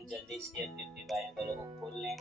हम जल्दी से अपनी बाइबलों को खोल लें,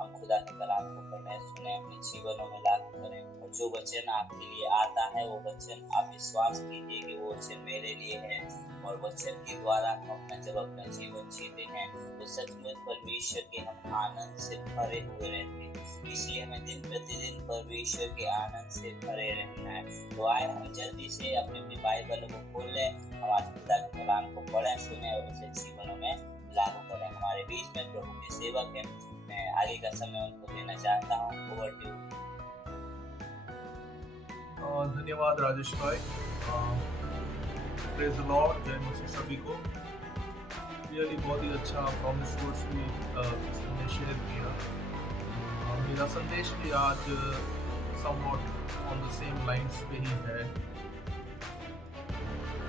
हम खुदा के कलाम को पढ़ें, सुने, अपने जीवनों में लागू करें। और जो वचन आपके लिए आता है वो वचन आप विश्वास कीजिए कि वो वचन मेरे लिए है, और वचन के द्वारा हम जब अपना जीवन जीते हैं तो सचमुच परमेश्वर के हम आनंद से भरे हुए रहते हैं। इसलिए हमें दिन प्रतिदिन परमेश्वर के आनंद से भरे रहना है। तो आए हम जल्दी से अपनी बाइबल को खोल लें, हम आज खुदा के कलाम को पढ़ें, सुने और उसे जीवनों में लागू करें। हमारे बीच में प्रभु के सेवक हैं, मैं आगे का समय उनको देना चाहता हूँ। Over to you. धन्यवाद राजेश भाई। प्रेज द लॉर्ड, जय मसीह सभी को। रियली बहुत ही अच्छा प्रॉमिस वर्ड्स भी ने शेयर किया। मेरा संदेश भी आज somewhat on the same lines पे ही है।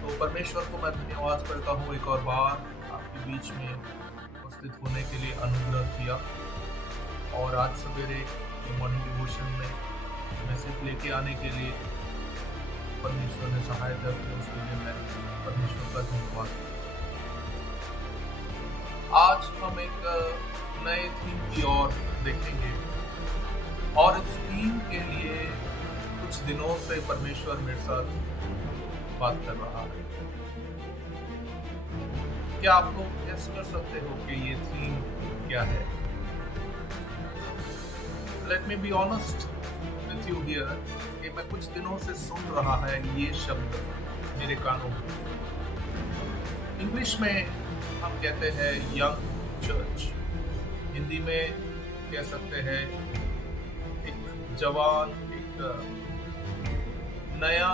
तो परमेश्वर को मैं धन्यवाद करता हूँ एक और बार आपके बीच में उपस्थित होने के लिए अनुग्रह किया, और आज सवेरे मॉर्निंग डिवोशन में मैसेज लेके आने के लिए परमेश्वर ने सहायता की, उसके लिए मैं परमेश्वर का धन्यवाद करता हूं। आज हम एक नए थीम की ओर देखेंगे, और इस थीम के लिए कुछ दिनों से परमेश्वर मेरे साथ बात कर रहा है। क्या आप लोग गेस कर सकते हो कि ये थीम क्या है? Let me be honest with you here कि मैं कुछ दिनों से सुन रहा है ये शब्द मेरे कानों में। इंग्लिश में हम कहते हैं यंग चर्च, हिंदी में कह सकते हैं एक जवान, एक नया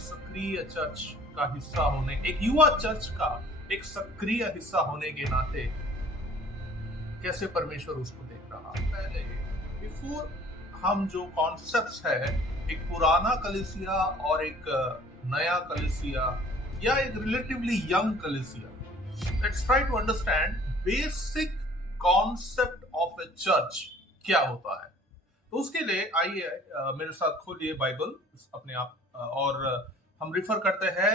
सक्रिय चर्च का हिस्सा होने, एक युवा चर्च का एक सक्रिय हिस्सा होने के नाते कैसे परमेश्वर उसको देख रहा है। पहले बिफोर हम जो कॉन्सेप्ट्स है, एक पुराना कलीसिया और एक नया कलीसिया या एक रिलेटिवली यंग कलीसिया, let's try to understand basic concept of a church क्या होता है। तो उसके लिए आइए मेरे साथ खोलिए बाइबल अपने आप, और हम रिफर करते हैं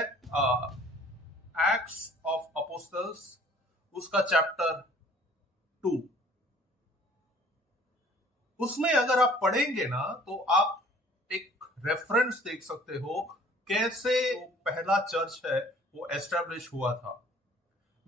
एक्ट्स ऑफ अपोस्टल्स, उसका चैप्टर 2। उसमें अगर आप पढ़ेंगे ना तो आप एक रेफरेंस देख सकते हो कैसे पहला चर्च है वो एस्टैब्लिश हुआ था।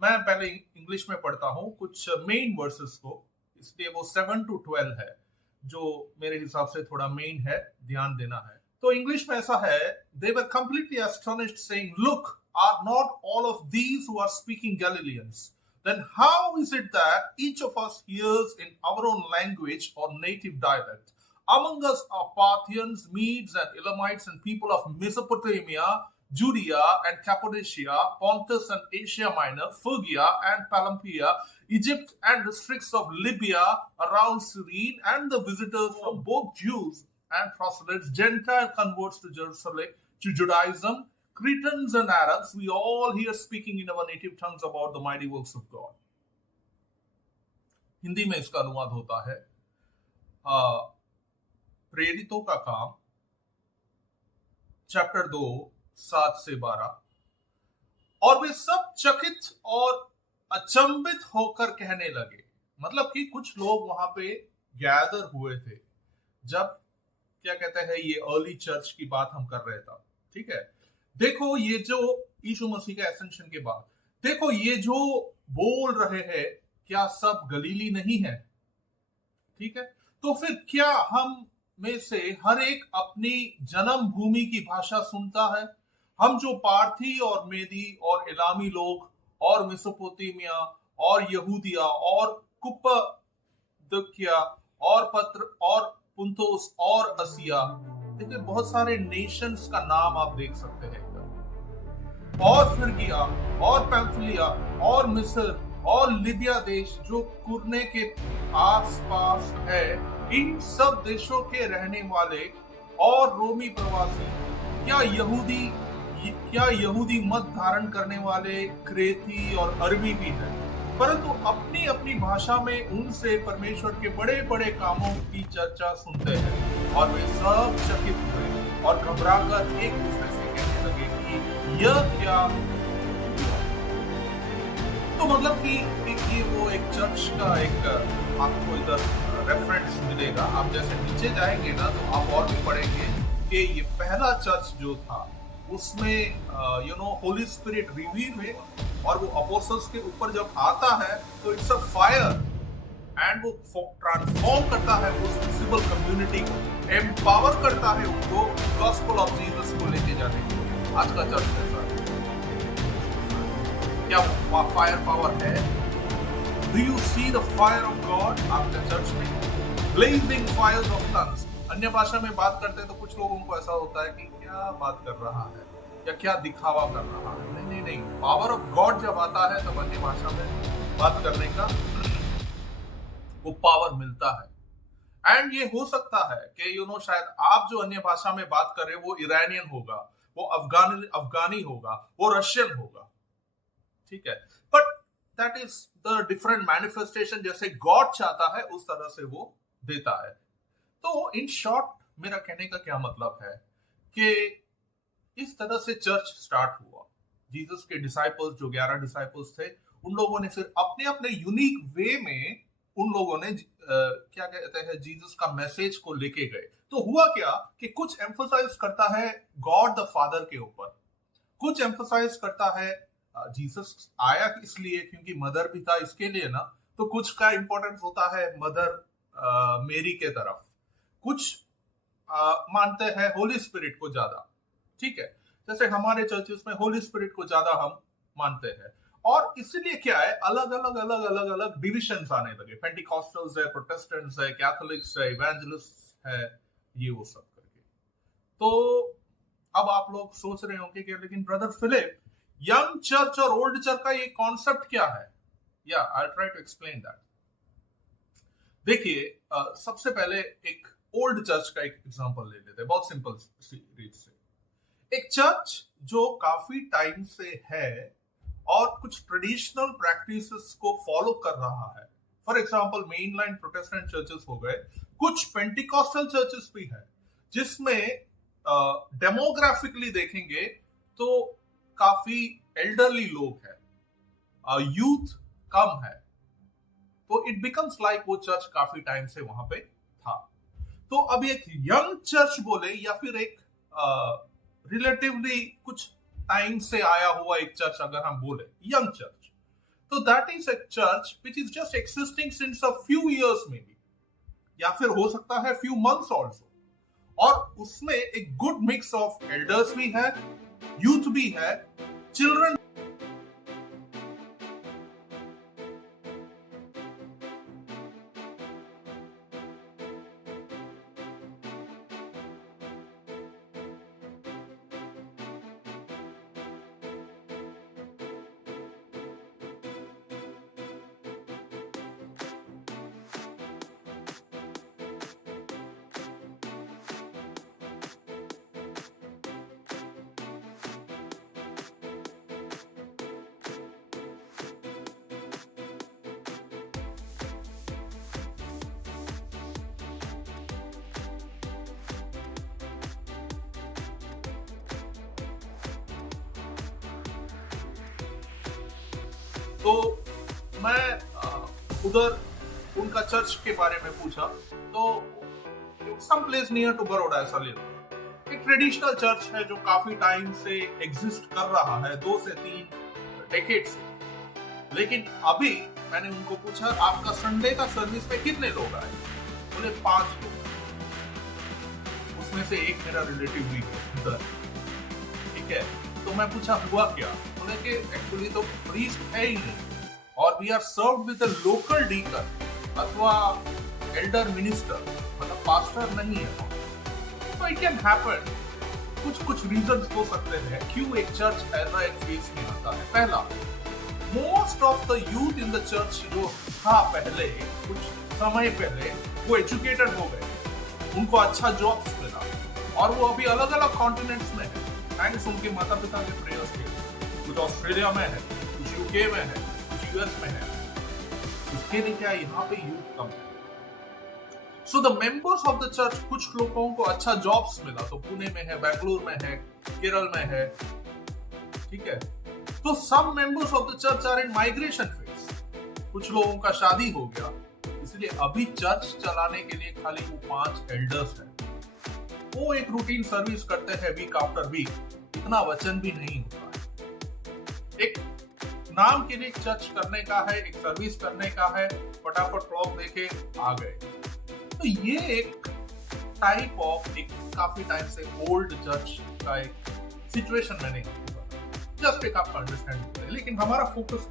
मैं पहले इंग्लिश में पढ़ता हूं कुछ मेन वर्सेस को, इसलिए वो 7 to 12 है जो मेरे हिसाब से थोड़ा मेन है, ध्यान देना है। तो इंग्लिश में ऐसा है, they were completely astonished saying, look, are not all of these who are speaking Galileans? Then how is it that each of us hears in our own language or native dialect? Among us are Parthians, Medes and Elamites and people of Mesopotamia, Judea and Cappadocia, Pontus and Asia Minor, Phrygia and Pamphylia, Egypt and districts of Libya around Cyrene, and the visitors from both Jews and proselytes, Gentile converts to Jerusalem, to Judaism, Cretans and Arabs, we all here speaking in our native tongues about the mighty works of God. Hindi में इसका अनुवाद होता है प्रेरितों का काम, chapter 2 7 से 12। और वे सब चकित और अचंभित होकर कहने लगे, मतलब कि कुछ लोग वहां पे गैदर हुए थे जब, क्या कहते हैं, ये अर्ली चर्च की बात हम कर रहे थे। ठीक है, देखो ये जो यीशु मसीह का एसेंशन के बाद, देखो ये जो बोल रहे हैं क्या सब गलीली नहीं है? ठीक है, तो फिर क्या हम में से हर एक अपनी जन्म भूमि की भाषा सुनता है? हम जो पार्थी और मेदी और इलामी लोग और मेसोपोटामिया और यहूदिया और कुप्पदकिया और पत्र और पुंतोस और असिया, देखिए बहुत सारे नेशंस का नाम आप देख सकते हैं इधर, और फ्रिगिया और पैम्फिलिया और मिस्र और लिबिया देश जो कुरने के आसपास है, इन सब देशों के रहने वाले और रोमी प्रवासी, क्या यहूदी मत धारण करने वाले क्रेती और अरबी भी है, परंतु अपनी अपनी भाषा में उनसे परमेश्वर के बड़े बड़े कामों की चर्चा सुनते हैं, और वे सब चकित हुए और घबराकर एक दूसरे से कहने लगे कि यह क्या। तो मतलब कि देखिए वो एक चर्च का एक आपको इधर रेफरेंस मिलेगा। आप जैसे नीचे जाएंगे ना तो आप और भी पढ़ेंगे कि ये पहला चर्च जो था उसमें होली स्पिरिट रिवील है, और वो अपोस्टल्स के ऊपर जब आता है तो इट्स अ फायर, एंड वो ट्रांसफॉर्म करता है उस विजिबल कम्युनिटी को, एम्पावर करता है उनको गॉस्पेल ऑफ जीसस को लेके जाने के लिए। आज का चर्च ऐसा है। क्या फायर पावर है? Do you see the fire of God आपके चर्च में? Blazing fires of tongues. अन्य भाषा में बात करते हैं तो कुछ लोगों को ऐसा होता है कि क्या बात कर रहा है या क्या दिखावा कर रहा है। नहीं नहीं नहीं, पावर ऑफ गॉड जब आता है तब अन्य भाषा में बात करने का वो पावर मिलता है। एंड ये हो सकता है कि शायद आप जो अन्य भाषा में बात कर रहे हो वो ईरानियन होगा, वो अफगानी होगा, वो रशियन होगा, ठीक है, but that is the different manifestation. जैसे गॉड चाहता है उस तरह से वो देता है। तो इन शॉर्ट मेरा कहने का क्या मतलब है कि इस तरह से चर्च स्टार्ट हुआ। जीसस के डिसाइपल्स जो 11 डिसाइपल्स थे, उन लोगों ने फिर अपने अपने यूनिक वे में उन लोगों ने क्या कहते हैं जीसस का मैसेज को लेके गए। तो हुआ क्या कि कुछ एम्फसाइज करता है गॉड द फादर के ऊपर, कुछ एम्फसाइज करता है जीसस आया इसलिए क्योंकि मदर भी था इसके लिए ना, तो कुछ का इंपॉर्टेंस होता है मदर मेरी के तरफ, कुछ मानते हैं होली स्पिरिट को ज्यादा, ठीक है, जैसे हमारे चर्चेस में होली स्पिरिट को ज्यादा हम मानते हैं। और इसलिए क्या है, अलग अलग डिविजन्स आने लगे, पेंटिकॉस्टल्स है, प्रोटेस्टेंट्स है, कैथोलिक्स है, इवेंजलिस्ट है, ये वो सब करके। तो अब आप लोग सोच रहे होंगे कि लेकिन ब्रदर फिलिप, यंग चर्च और ओल्ड चर्च का ये कॉन्सेप्ट क्या है? या I try to explain that. देखिए सबसे पहले एक ओल्ड चर्च का एक एग्जांपल ले लेते हैं, बहुत सिंपल रीत से। एक चर्च जो काफी टाइम से है और कुछ ट्रेडिशनल प्रैक्टिसेस को फॉलो कर रहा है, for example main line Protestant churches हो गए, कुछ पेंटिकॉस्टल चर्चेस भी है जिसमें डेमोग्राफिकली देखेंगे तो काफी एल्डरली लोग हैं, यूथ कम है, तो इट बिकम्स लाइक वो चर्च काफी टाइम से वहां पे था। तो अब एक यंग चर्च बोले या फिर एक रिलेटिवली कुछ टाइम से आया हुआ एक चर्च अगर हम बोले यंग चर्च, तो that is a church which is just existing since a few years may be, या फिर हो सकता है फ्यू मंथ्स ऑल्सो, और उसमें एक गुड मिक्स ऑफ एल्डर्स भी है, यूथ भी है, चिल्ड्रन। तो मैं उधर उनका चर्च के बारे में पूछा, तो some place near to Baroda ऐसा ले लो, एक ट्रेडिशनल चर्च है जो काफी टाइम से एग्जिस्ट कर रहा है, 2 से 3 डेकेड से। लेकिन अभी मैंने उनको पूछा आपका संडे का सर्विस में कितने लोग आए? बोले 5 लोग, उसमें से एक मेरा रिलेटिव भी है, ठीक है। तो मैं पूछा हुआ क्या? बोले कि एक्चुअली तो प्रीस्ट है ही नहीं, और we are served with a local deacon अथवा एल्डर मिनिस्टर, मतलब पास्टर नहीं है। तो इट कैन हैपन, कुछ रीजंस हो सकते हैं क्यों एक चर्च ऐसा एक फेस में आता है। पहला, most of the youth in the church जो था पहले, कुछ समय पहले, वो एजुकेटेड हो गए, उनको अच्छा जॉब्स मिला और वो अभी अलग अलग कॉन्टिनेंट्स में है थैंक्स उनके माता पिता के प्रेयर्स के। कुछ ऑस्ट्रेलिया में है, कुछ यूके में है, कुछ यूएस में है। इसके लिए क्या यहाँ पे यूथ कम है। So the members of the church, कुछ लोगों को अच्छा जॉब्स मिला, तो पुणे में है, बैंगलोर में है, केरल में है, ठीक है। तो some members of the church are in migration phase, कुछ लोगों का शादी हो गया, इसलिए अभी चर्च चलाने के लिए खाली वो 5 एल्डर्स हैं। वो एक रूटीन सर्विस करते हैं वीक आफ्टर वीक, इतना वचन भी नहीं होता है। एक नाम के लिए चर्च करने का है, एक सर्विस करने का है, फटाफट क्लॉक देके आ गए। तो ये एक टाइप ऑफ, एक काफी टाइम से ओल्ड चर्च का एक सिचुएशन मैंने जस्ट एक आपका अंडरस्टैंडिंग है। लेकिन हमारा फोकस,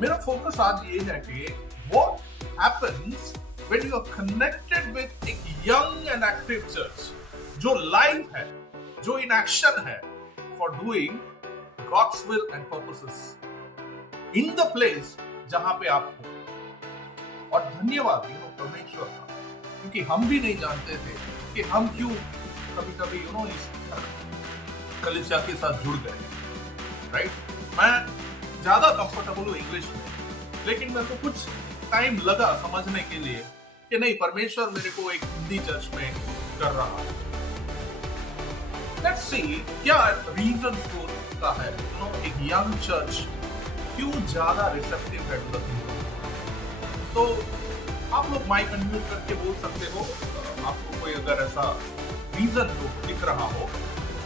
मेरा फोकस आज ये है कि what happens when you are connected with एक यंग एंड एक्टिव चर्च जो लाइव है, जो इन एक्शन है for doing God's will and purposes in the place जहां पे आप हो। और धन्यवाद परमेश्वर का, क्योंकि हम भी नहीं जानते थे कि हम क्यों कभी कभी इस कलीसिया के साथ जुड़ गए, राइट। मैं ज्यादा कंफर्टेबल हूँ इंग्लिश में, लेकिन मेरे को कुछ टाइम लगा समझने के लिए कि नहीं, परमेश्वर मेरे को एक हिंदी चर्च में कर रहा है। लेट्स सी क्या रीजन होता है एक यंग चर्च क्यों ज्यादा रिसेप्टिव है टू द किंगडम। तो आप लोग माइक अनम्यूट करके बोल सकते हो, आपको कोई अगर ऐसा रीजन जो दिख रहा हो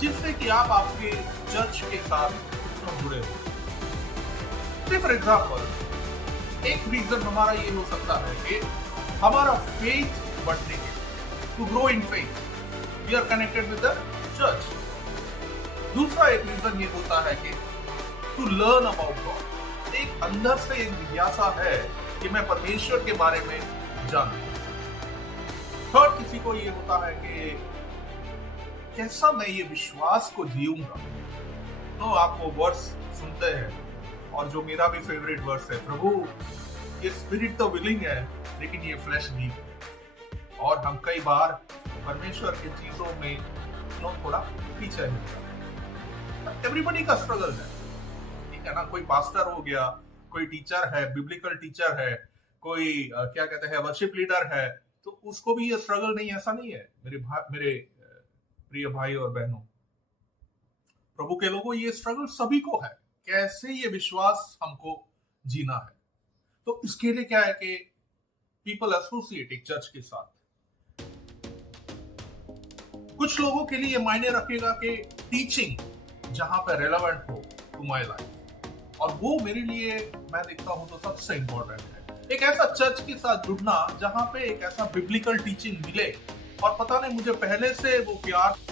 जिससे कि आप आपके चर्च के साथ जुड़े हो। फॉर एग्जाम्पल, एक रीजन हमारा ये हो सकता है कि हमारा फेथ बढ़ने के, to grow in faith we are connected with the church. दूसरा एक रीजन ये होता है कि टू लर्न अबाउट गॉड, एक अंदर से एक जिज्ञासा है कि मैं परमेश्वर के बारे में जानूं। थर्ड, किसी को ये होता है कि कैसा मैं ये विश्वास को जीऊंगा। तो आप वो वर्ड्स सुनते हैं, और जो मेरा भी फेवरेट वर्ड्स है, प्रभु ये स्पिरिट तो विलिंग है लेकिन ये फ्लैश वीक है। और हम कई बार परमेश्वर की चीजों में थोड़ा पीछे हैं। एवरीबॉडी का स्ट्रगल है, ठीक है ना। कोई पास्टर हो गया, कोई टीचर है, बिब्लिकल टीचर है, कोई क्या कहते हैं वर्शिप लीडर है, तो उसको भी ये स्ट्रगल नहीं, ऐसा नहीं है। मेरे प्रिय भाई और बहनों, प्रभु के लोगों, ये स्ट्रगल सभी को है, कैसे ये विश्वास हमको जीना है। तो इसके लिए क्या है कि पीपल एसोसिएट एक चर्च के साथ। कुछ लोगों के लिए मायने रखेगा कि टीचिंग जहां पे रेलेवेंट हो टू माय लाइफ, और वो मेरे लिए मैं देखता हूं तो सबसे इंपॉर्टेंट है। एक ऐसा चर्च के साथ जुड़ना जहां पे एक ऐसा बिब्लिकल टीचिंग मिले, और पता नहीं मुझे पहले से वो प्यार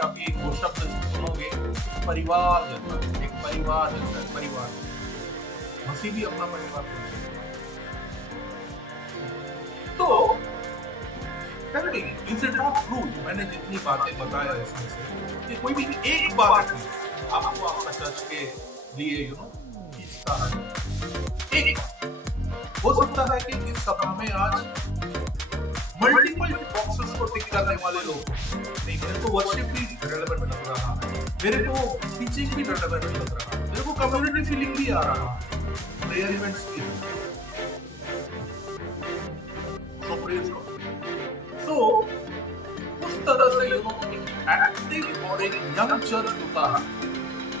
आप ये एक शब्द सुनोगे, परिवार जैसा, एक परिवार जैसा है, परिवार। मसीह भी अपना परिवार है। तो tell me, is it not true? मैंने जितनी बातें बताया इसमें से कि कोई भी एक बार आपको आपका चर्च के लिए खींचता है। एक हो सकता है कि इस सभा में आज मल्टीपल बॉक्सेस को टिक करने वाले लोग नहीं, मेरे को वर्शिप भी रेलेवेंट लग रहा है, मेरे को टीचिंग भी रेलेवेंट लग रहा है, मेरे को कम्युनिटी फीलिंग भी आ रहा है, प्रेयर इवेंट्स भी। सो प्रेज गॉड। सो उस तरह से एक्टिव और एक यंग चर्च होता है।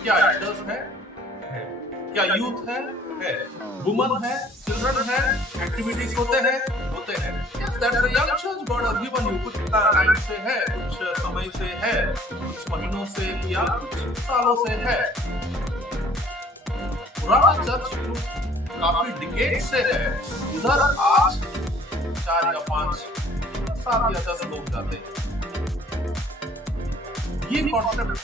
क्या एल्डर्स है? क्या यूथ है? वुमन है, चिल्ड्रन है, एक्टिविटीज होते हैं। Yes, that's a young church God has given you। कुछ टाइम से है, कुछ समय से है, कुछ महीनों से या कुछ सालों से है। पुराना चर्च काफी डिकेड से है, उधर आज 4 या 5, 7 या 10 लोग जाते हैं। ये कॉन्सेप्ट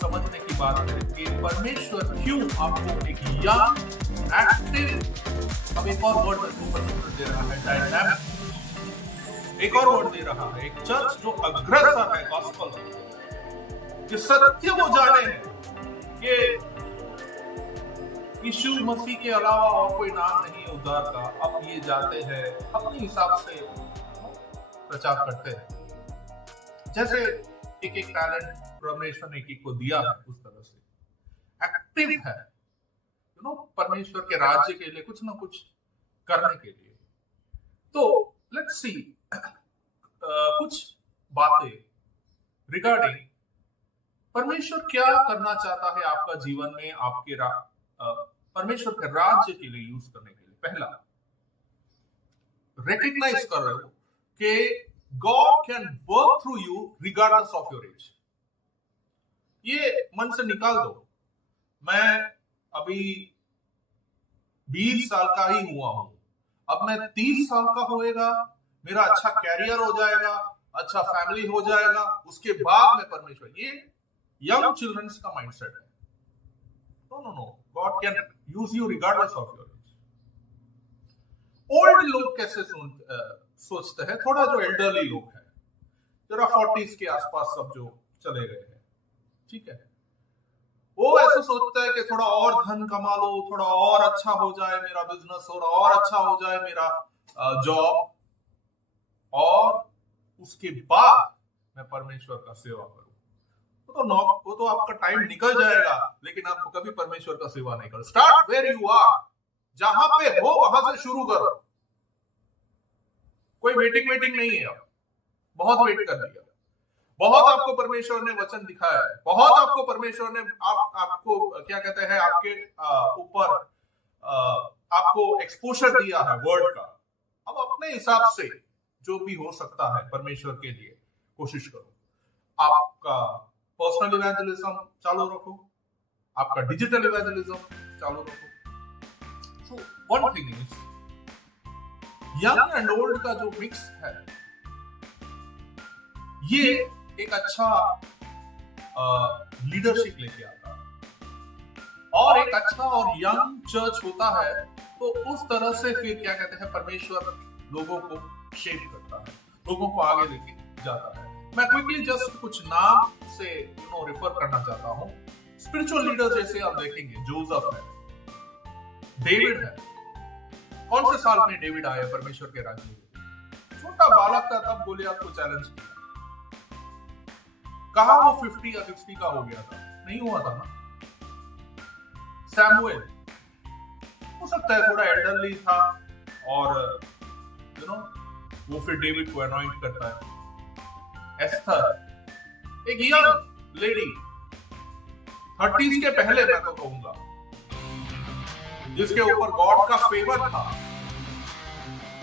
समझने की बात है कि परमेश्वर क्यों आपको एक यंग एक्टिव, अब एक और वर्ड दे रहा है, डायनामिक, एक और वर्ड दे रहा है, एक चर्च जो अग्रसर है गॉस्पेल, कि सत्य वो जाने हैं कि यीशु मसीह के अलावा और कोई नाम नहीं है उद्धार का। अब ये जाते हैं अपने हिसाब से प्रचार करते हैं, जैसे एक टैलेंट परमेश्वर ने एक को दिया है उस तरह से एक्टिव है परमेश्वर के राज्य के लिए कुछ ना कुछ करने के लिए। तो लेट्स सी कुछ बातें रिगार्डिंग परमेश्वर क्या करना चाहता है आपका जीवन में, आपके परमेश्वर के राज्य के लिए यूज करने के लिए। पहला, रिकॉग्नाइज कर रहे हो कि God can work through you regardless of your as. ये मन से निकाल दो। मैं अभी 20 साल का ही हुआ हूं, अब मैं 30 साल का होएगा, मेरा अच्छा कैरियर हो जाएगा, अच्छा फैमिली हो जाएगा, उसके बाद में परमेश्वर, ये यंग चिल्ड्रंस का माइंडसेट है। No, God can use you regardless of your age. Old लोग कैसे सोचते हैं, थोड़ा जो एल्डरली लोग हैं, जरा 40s के आसपास सब जो चले गए हैं, ठीक है, वो ऐसे सोचता है कि थोड़ा और धन कमा लो, थोड़ा और अच्छा हो जाए मेरा बिजनेस, थोड़ा और अच्छा हो जाए मेरा जॉब, और उसके बाद मैं परमेश्वर का सेवा करूं। वो तो आपका टाइम निकल जाएगा, लेकिन आप कभी परमेश्वर का सेवा नहीं करो। स्टार्ट वेयर यू आर, जहां पे हो वहां से शुरू करो। कोई वेटिंग नहीं है। अब बहुत वेट कर लिया, बहुत आपको परमेश्वर ने वचन दिखाया है, बहुत आपको परमेश्वर ने आपको क्या कहते हैं, आपके ऊपर आपको एक्सपोजर दिया है वर्ड का। अब अपने हिसाब से जो भी हो सकता है परमेश्वर के लिए कोशिश करो। आपका पर्सनल इवेंजलिज्म चालू रखो, आपका डिजिटल इवेंजलिज्म चालू रखो। So one thing is, young and old का जो मिक्स है, ये एक अच्छा लीडरशिप लेके आता है। और एक अच्छा और यंग चर्च होता है तो उस तरह से फिर क्या कहते हैं, परमेश्वर लोगों को शेप करता है, लोगों को आगे लेके जाता है। मैं क्विकली जस्ट कुछ नाम से रिफर करना चाहता हूं। स्पिरिचुअल लीडर जैसे आप देखेंगे, जोसेफ है, डेविड है। कौन से साल में डेविड आया परमेश्वर के राज्य में? छोटा बालक था, तब गोलियत को चैलेंज किया। कहा वो 50 या 60 का हो गया था? नहीं हुआ था ना। सैमुएल हो सकता है थोड़ा एल्डरली था, और वो फिर डेविड को अनॉइंट करता है। एस्थर एक यंग लेडी, 30s के पहले मैं तो कहूंगा, जिसके ऊपर गॉड का फेवर था।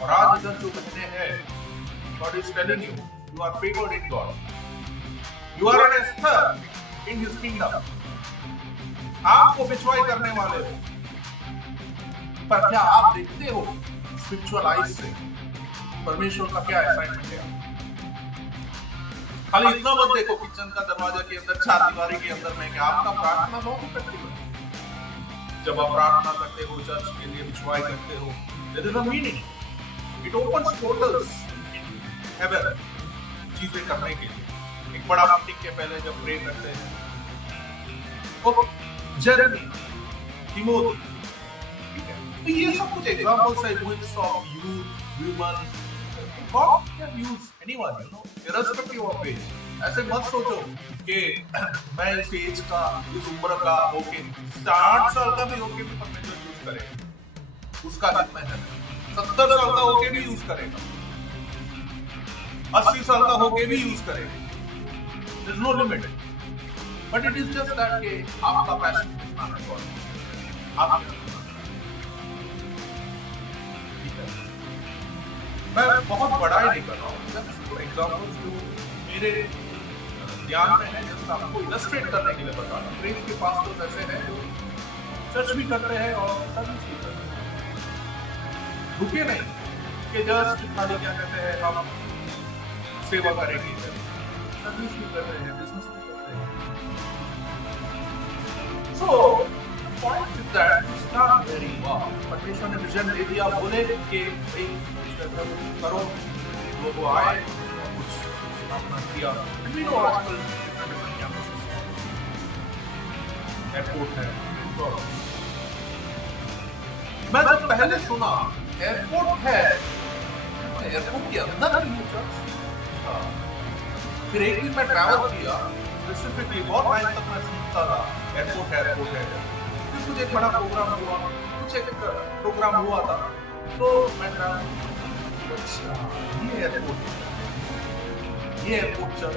और आज इधर जो बहने हैं, God is telling you, you are favoured in God, you are an Esther in his kingdom. आपको पिछवाई करने वाले हो, पर क्या आप देखते हो स्पिरिचुअल आइज से परमेश्वर का क्या असाइनमेंट है? खाली इतना मत देखो किचन का दरवाजा के अंदर, चार दीवारी के अंदर में, कि आपका प्रार्थना बहुत इफेक्टिव है, जब आप प्रार्थना करते हो, चर्च के लिए विश्वास करते हो, there is a meaning. It opens portals in heaven चीजें करने के लिए। एक बड़ा मीटिंग के पहले जब प्रे करते हैं, ओके, जेरेमी, तिमोथी, ठीक है, तो ये सब कुछ एग्जांपल्स है which of youth, women, God can use anyone, you know, irrespective of age. ऐसे मत सोचो कि मैं इस एज का, इस उम्र का होके 60 साल का भी होके भी परमेश्वर यूज करेगा, उसका हित में है। 70 साल का होके भी यूज करेगा, 80 साल का होके भी यूज करेगा। There is no limit. But it is just that कि आपका पैशन कितना है God, आप मैं बहुत बड़ा ही नहीं कर रहा हूँ, जस्ट एग्जांपल्स जो मेरे ध्यान में है, जस्ट आपको इलस्ट्रेट करने के लिए बता रहा हूँ। प्रेस के पास तो ऐसे हैं जो चर्च भी करते हैं और सर्विस भी करते हैं, रुके नहीं कि जस्ट खाली क्या कहते हैं हम सेवा करेंगे, सर्विस भी कर रहे हैं, बिजनेस भी करते हैं। So point is that it's not very wow. परमेश्वर ने विजन दे दिया, बोले कि करो, लोगों आए, कुछ स्थापना किया। We know आजकल different campuses हैं, एयरपोर्ट है, मैं जब पहले सुना एयरपोर्ट है, एयरपोर्ट के अंदर है ये चर्च। फिर एक दिन मैं ट्रैवल किया, स्पेसिफिकली बहुत टाइम तक मैं सुनता था एयरपोर्ट है, एयरपोर्ट है। फिर कुछ एक बड़ा प्रोग्राम हुआ, कुछ एक प्रोग्राम हुआ था, तो मैं ट्रैवल, अच्छा ये एयरपोर्ट चल,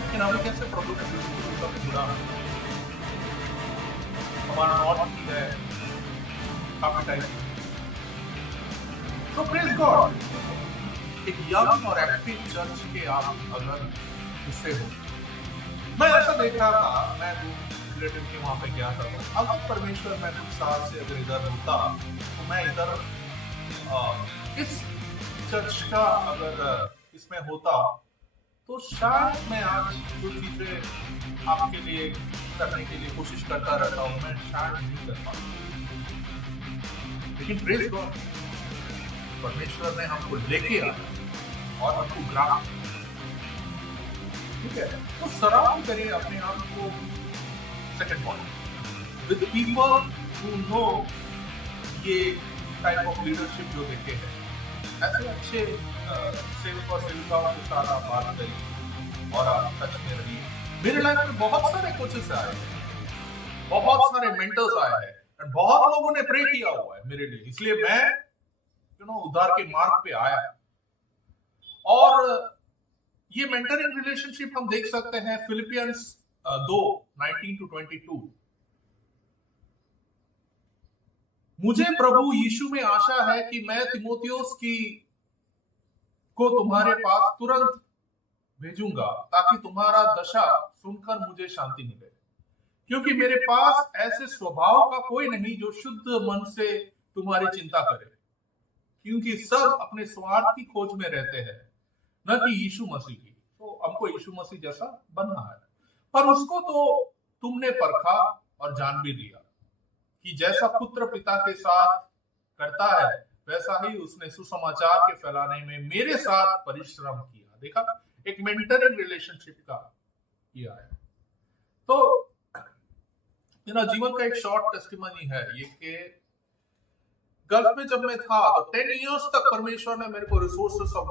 लेकिन अभी कैसे प्रभु का जुड़ा हमारा नॉर्थ की है, काफी टाइम। सो प्रेज गॉड, एक यंग और एक्टिव चर्च के आप अगर हिस्से हो। मैं ऐसा देख रहा था, मैं रिलेटिव के वहां पे गया था, तो अगर परमेश्वर मैं कुछ साल से अगर इधर होता तो मैं इधर इस चर्च का अगर इसमें होता तो शायद मैं आज जो चीजें आपके लिए करने के लिए कोशिश करता रहता हूं, मैं शायद नहीं कर पाता। लेकिन प्रेज गॉड, परमेश्वर ने हमको लेके आया और हमको ग्राफ, ठीक है, तो सराहना करिए अपने आप को। Second point, with people who know ये टाइप ऑफ लीडरशिप जो देखे हैं, ऐसे अच्छे सेवक और सेविकाओं के साथ आप बात करिए और आप टच में रहिए। मेरे लाइफ में बहुत सारे कोचेस आए हैं, बहुत सारे मेंटर्स आए हैं, और बहुत लोगों ने प्रे किया हुआ है मेरे लिए, इसलिए मैं उद्धार के मार्ग पे आया। और ये मेंटरिंग रिलेशनशिप हम देख सकते हैं फिलिपियंस 2:19-22। मुझे प्रभु यीशु में आशा है कि मैं तिमोथियुस को तुम्हारे पास तुरंत भेजूंगा, ताकि तुम्हारा दशा सुनकर मुझे शांति मिले, क्योंकि मेरे पास ऐसे स्वभाव का कोई नहीं जो शुद्ध मन से तुम्हारी चिंता करे, क्योंकि सब अपने स्वार्थ की खोज में रहते हैं, न कि यीशु मसीह की। तो हमको यीशु मसीह जैसा बनना है, पर उसको तो तुमने परखा और जान भी लिया कि जैसा पुत्र पिता के साथ करता है, वैसा ही उसने सुसमाचार के फैलाने में मेरे साथ परिश्रम किया। देखा, एक मेंटरिंग रिलेशनशिप का किया है। तो मेरा जीवन का एक शॉर्ट टेस्टिमनी है ये कि गल्फ में जब मैं था तो 10 इयर्स तक परमेश्वर ने मेरे को रिसोर्सेस ऑफ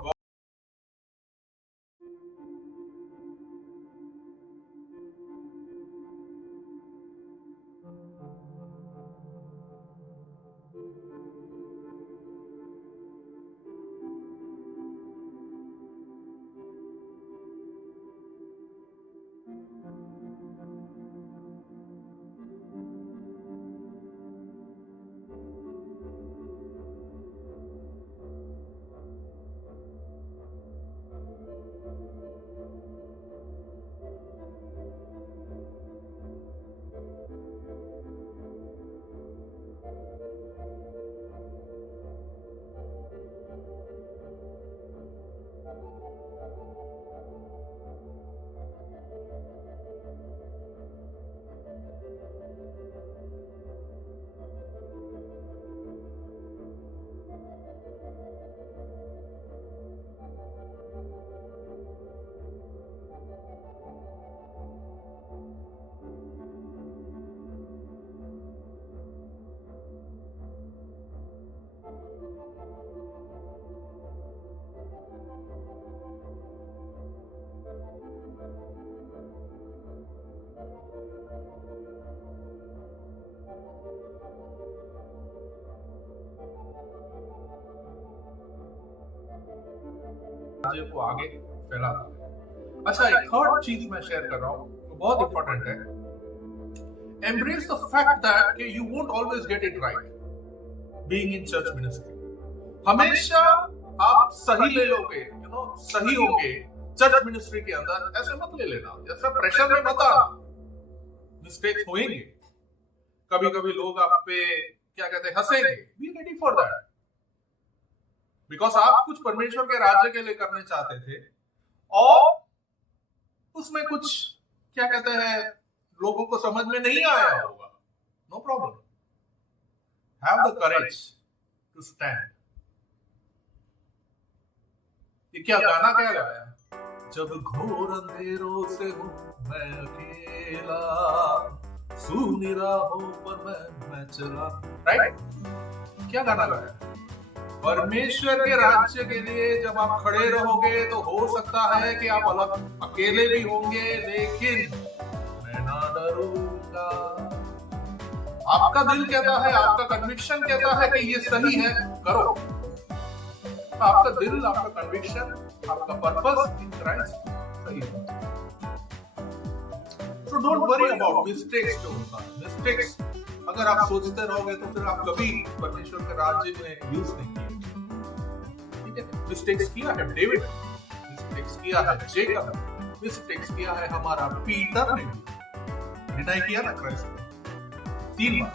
राज्य को आगे फैलाता है। अच्छा, एक थर्ड चीज मैं शेयर कर रहा हूँ जो बहुत इंपॉर्टेंट है। Embrace the fact that you won't always get it right being in church ministry. हमेशा आप सही ले लोगे, सही होंगे चर्च मिनिस्ट्री के अंदर, ऐसे मत ले लेना, जैसा प्रेशर में मत आना। मिस्टेक्स होंगे, कभी कभी लोग आप पे क्या कहते हैं, हंसेंगे। Be ready for that, because आप कुछ परमेश्वर के राज्य के लिए करने चाहते थे और उसमें कुछ क्या कहते हैं लोगों को समझ में नहीं आया होगा। No problem, have the courage to stand. ये क्या गाना क्या गाया? जब घोर अंधेरों से हूं मैं अकेला, सुनिरा हो पर मैं चला। राइट? क्या गाना गाया? परमेश्वर के राज्य के लिए जब आप खड़े रहोगे तो हो सकता है कि आप अलग अकेले भी होंगे, लेकिन मैं ना डरूंगा। आपका दिल कहता है, आपका कन्विक्शन कहता है कि ये सही है, करो। आपका दिल, आपका कन्विक्शन, आपका पर्पस इन क्राइस्ट सही है। So don't worry about mistakes जो होता है। मिस्टेक्स अगर आप सोचते रहोगे तो फिर आप कभी परमेश्वर के राज्य में यूज नहीं किए। ठीक है? मिस्टेक्स किया है डेविड, मिस्टेक्स किया है जेकब, मिस्टेक्स किया है हमारा पीटर ने भी। डिनाई किया ना क्राइस्ट को 3 बार,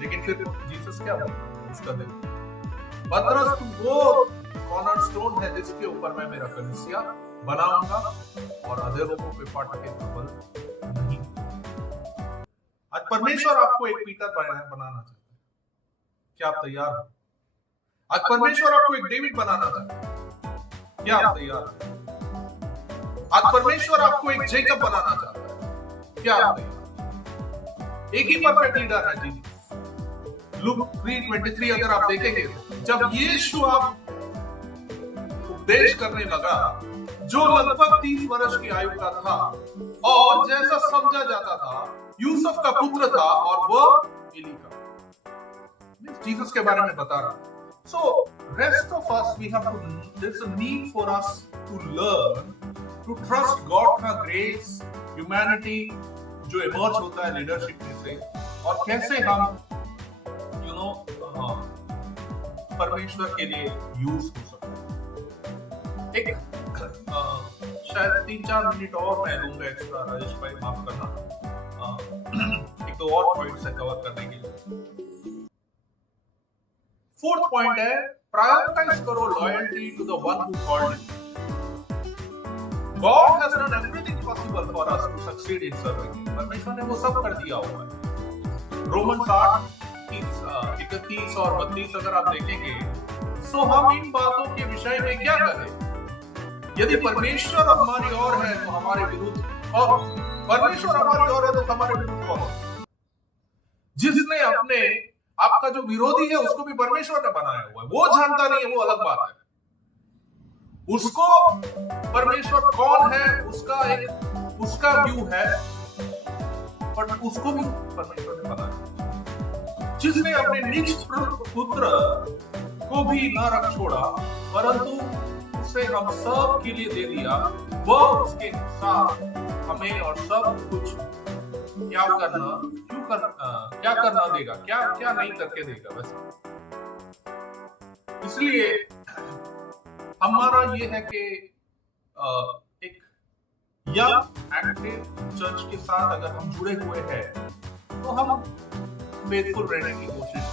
लेकिन फिर जीसस क्या बोला उसका दिल, पतरस तू वो कॉर्नरस्टोन है जिसके ऊपर मैं मेरा कलीसिया बनाऊंगा और अधेरों पे फाटके प्रबल नहीं। आज परमेश्वर आपको एक पीटर बनाना चाहता है, क्या आप तैयार हो? आज परमेश्वर आपको एक डेविड बनाना चाहता है, क्या आप तैयार हो? आज परमेश्वर आपको एक जेकब बनाना चाहता है, क्या आप तैयार? एक ही परफेक्ट लीडर है जी। लूक 3:23 अगर आप देखेंगे, जब यीशु आप उपदेश करने लगा, जो लगभग 30 वर्ष की आयु का था और जैसा समझा जाता था यूसुफ का पुत्र था और वह एली का। जीसस के बारे में बता रहा। So rest of us, we have to, there's a need for us to learn to trust God का grace, humanity जो emerge होता है लीडरशिप में से, और कैसे हम परमेश्वर के लिए यूज हो सकते हैं। शायद 3-4 मिनट और मैं लूंगा एक्स्ट्रा, राजेश भाई माफ करना, एक दो और पॉइंट्स है कवर करने के लिए। 4th पॉइंट है, प्रायोरिटाइज करो loyalty to the one who called you. God has done everything possible for us to succeed in serving Him. परमेश्वर ने वो सब कर दिया हुआ है। रोमन 8:31 और 32 अगर आप देखेंगे, तो हम इन बातों के विषय में क्या करें? यदि परमेश्वर हमारी ओर है तो हमारे विरुद्ध, और परमेश्वर हमारी ओर है तो हमारे विरुद्ध कौन? जिसने अपने आपका जो विरोधी है उसको भी परमेश्वर ने बनाया हुआ है, वो जानता नहीं है, वो अलग बात है। उसको परमेश्वर कौन है उसका व्यू है, पर उसको भी परमेश्वर ने बनाया। जिसने अपने निज पुत्र को भी न रख छोड़ा परंतु उसे हम सब के लिए दे दिया, वह उसके साथ हमें और सब कुछ क्या करना देगा, क्या नहीं करके देगा। वैसे इसलिए हमारा ये है कि एक यंग एक्टिव चर्च के साथ अगर हम जुड़े हुए हैं तो हम फेथफुल रहने की कोशिश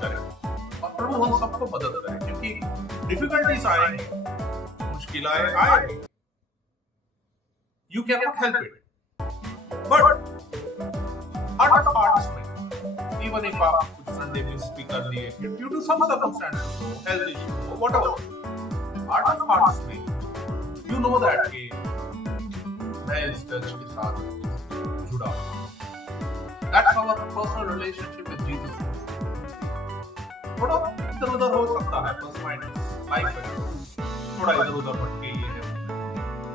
करें और प्रभु हम सबको मदद करें, क्योंकि डिफिकल्टीज आएंगी, मुश्किलें आएंगी, you can not help it, but heart of hearts में इवन इफ आप कुछ संडे में स्पीक कर लिए ड्यू टू सम सर्कमस्टेंसेस हो, हेल्थ इशू हो, व्हाटएवर, हार्ट ऑफ हार्ट्स में यू नो दैट कि मैं इस चर्च के साथ जुड़ा हूं। That's our personal relationship with Jesus. थोड़ा इधर उधर हो सकता है, प्लस माइनस लाइफ है, थोड़ा इधर उधर भटके ये है,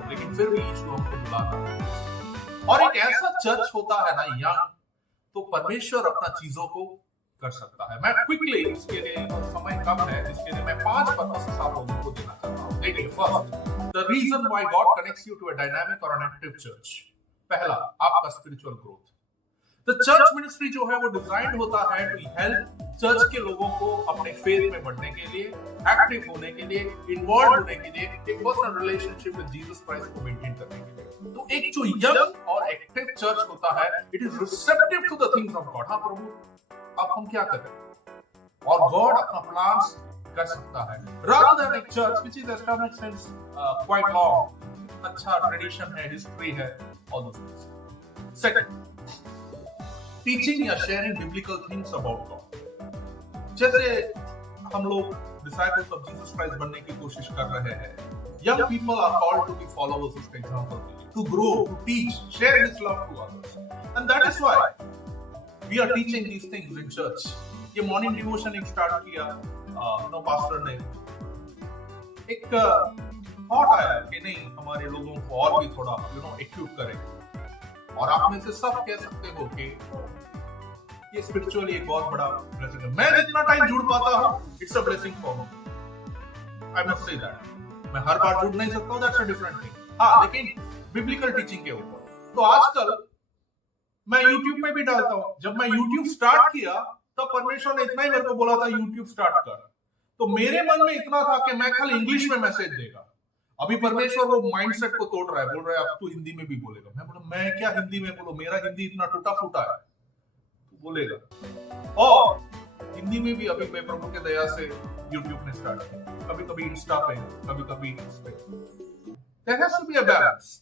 लेकिन फिर भी यीशु हमको बुलाता है। और एक ऐसा चर्च होता है ना यंग, तो परमेश्वर अपना चीजों को कर सकता है। मैं क्विकली इसके लिए, समय कम है, इसके लिए मैं 5 पर्पसेस आप लोगों को देना चाहता हूँ। देखिए, first, the reason why God connects you to a dynamic और एन एक्टिव चर्च। पहला, आपका spiritual growth. The church ministry जो है वो डिजाइन होता है टू हेल्प चर्च के लोगों को अपने फेथ में बढ़ने के लिए, एक्टिव होने के लिए, इन्वॉल्व होने के लिए, एक personal relationship with Jesus Christ को मेंटेन करने के लिए। तो एक जो यंग और एक्टिव चर्च होता है, it is receptive to the things of God. हाँ प्रभु, अब हम क्या करें, और गॉड अपना प्लान्स कर सकता है, rather than a church which is established since quite long, अच्छा ट्रेडिशन है, हिस्ट्री है, all those things. Second, teaching या sharing biblical things about God. जैसे हम लोग disciples of Jesus Christ बनने की कोशिश कर रहे हैं, young people are called to be followers of example, to grow, to teach, share His love to others, and that is why we are teaching these things in church. ये morning devotion एक start किया pastor ने, एक thought आया कि नहीं, हमारे लोगों को और भी थोड़ा इक्विप करें। और आप में से सब कह सकते हो कि ये स्पिरिचुअली एक बहुत बड़ा ब्लेसिंग है। मैं जितना टाइम जुड़ पाता हूँ, it's a blessing for me, I must say that. मैं हर बार जुड़ नहीं सकता हूँ, दैट्स अ डिफरेंट थिंग। हाँ, लेकिन बिब्लिकल टीचिंग के ऊपर तो आजकल मैं YouTube पे भी डालता हूँ। जब मैं YouTube स्टार्ट किया तब परमेश्वर ने इतना ही मेरे को बोला था, YouTube स्टार्ट कर। तो मेरे मन में इतना था कि मैं खाली इंग्लिश में मैसेज देगा। अभी परमेश्वर वो माइंडसेट को तोड़ रहा है, बोल रहा है अब तू हिंदी में भी बोलेगा। मैं बोला, मैं क्या हिंदी में बोलूं, मेरा हिंदी इतना टूटा फूटा है, तू बोलेगा। और हिंदी में भी अभी मैं प्रभु के दया से YouTube ने स्टार्ट किया, कभी कभी इंस्टा पे, कभी कभी इस पे। There has to be a balance.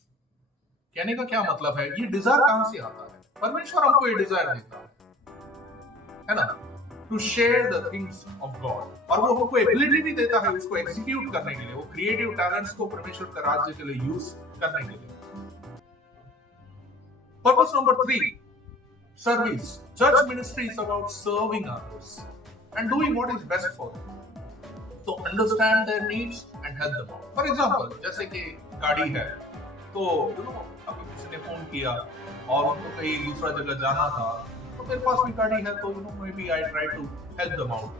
कहने का क्या मतलब है, ये डिजायर कहां से आता है? परमेश्वर हमको ये डिजायर देता है ना, to share the things of God. और वो हमको एबिलिटी भी देता है उसको एग्जीक्यूट करने के लिए, वो क्रिएटिव टैलेंट्स को परमेश्वर का राज्य के लिए यूज करने के लिए। Purpose number 3, service. Church ministry is about serving others and doing what is best for them, to understand their needs and help them out. For example, जैसे कि गाड़ी है, तो अभी किसी ने फोन किया और उनको कहीं दूसरा जगह जाना था, तो मेरे पास भी गाड़ी है, तो maybe I try to help them out.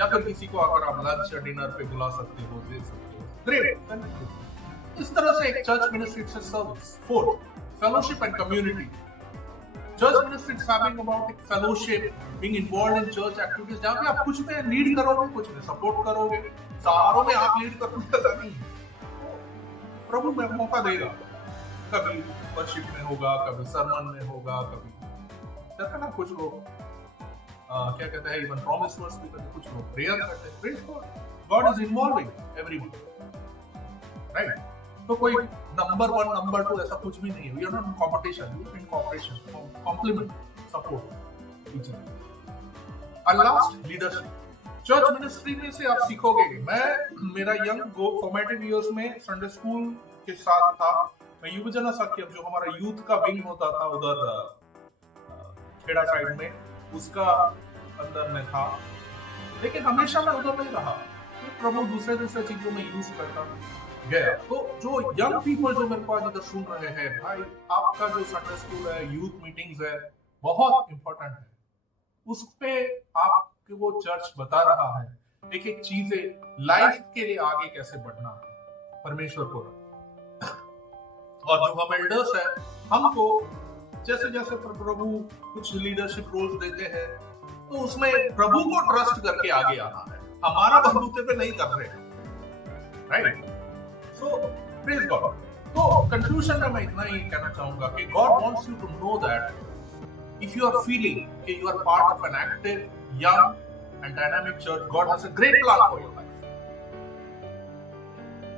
या फिर किसी को अगर आप लंच या डिनर पे बुला सकते हो, दे सकते हो, ग्रेट। इस तरह से एक चर्च मिनिस्ट्री से service. 4, fellowship and community. Church ministry is having about एक fellowship, being involved in church activities, जहां पे आप कुछ में लीड करोगे, कुछ में सपोर्ट करोगे। सारों में आप लीड करोगे नहीं, प्रभु में मौका देगा। कभी वर्शिप में होगा, कभी सरमन में होगा, कभी ना कुछ लोग क्या कहते हैं, इवन प्रॉमिस वर्स भी करते, कुछ लोग प्रेयर करते हैं। Praise God, God is involving everyone, right? तो कोई नंबर 1 नंबर 2 ऐसा कुछ भी नहीं है। We are not in competition, we are in cooperation, complement, support each other. और लास्ट, लीडरशिप। चर्च मिनिस्ट्री में से आप सीखोगे। मैं मेरा यंग फॉर्मेटिव इयर्स में संडे स्कूल के साथ था। मैं युवजना सख्यम, जो हमारा यूथ का विंग होता था उधर खेड़ा साइड में, उसका अंदर में था। लेकिन हमेशा मैं उधर नहीं रहा, प्रभु दूसरे चीजों में यूज करता गया। तो जो यंग पीपल जो मेरे को आज इधर सुन रहे हैं, भाई आपका जो संडे स्कूल है, यूथ मीटिंग्स है, बहुत इंपॉर्टेंट है। उस पे आपको वो चर्च बता रहा है एक एक चीजें लाइफ के लिए आगे कैसे बढ़ना है परमेश्वर को। और जो हम एल्डर्स हैं, हमको जैसे जैसे प्रभु कुछ लीडरशिप रोल्स देते हैं, तो उसमें प्रभु को ट्रस्ट करके आगे आना है, हमारा बलबूते पे नहीं कर रहे हैं, राइट? So praise God. तो कंक्लूजन में मैं इतना ही कहना चाहूंगा कि God wants you to know that if you are feeling कि you are part of an active, young and dynamic church, God has a great plan for your life.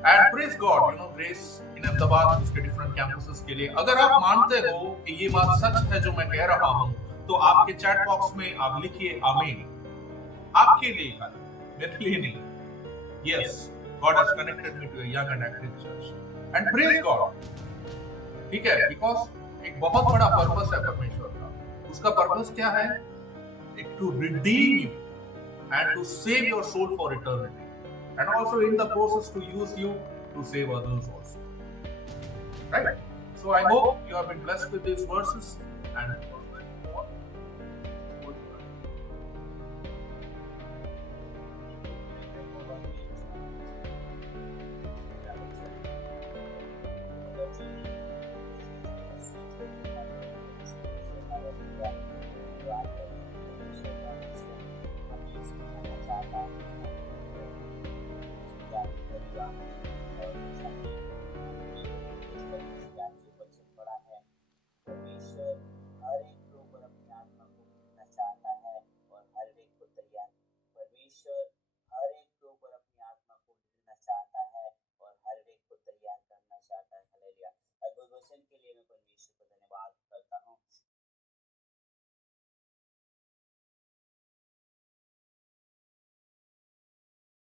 And praise God, grace in Ahmedabad उसके different campuses के लिए। अगर आप मानते हो कि ये बात सच है जो मैं कह रहा हूं, तो आपके चैट बॉक्स में आप लिखिए आमीन। आपके लिए खाली, मेरे लिए नहीं। Yes, God has connected me to a young and active church and praise God. ठीक है, बिकॉज़ एक बहुत बड़ा पर्पस है परमेश्वर का। उसका पर्पस क्या है? एक to redeem you and to save your soul for eternity, and also in the process to use you to save others also, right? So I hope you have been blessed with these verses, and hallelujah. और जैसा कि आज जो वचन पढ़ा है, परमेश्वर हर एक के ऊपर अपनी आत्मा को भेजना चाहता है और हर एक को तैयार, परमेश्वर हर एक के ऊपर अपनी आत्मा को भेजना चाहता है और हर एक को तैयार करना चाहता है। हालेलुया। अद्भुत वचन के लिए मैं परमेश्वर को धन्यवाद करता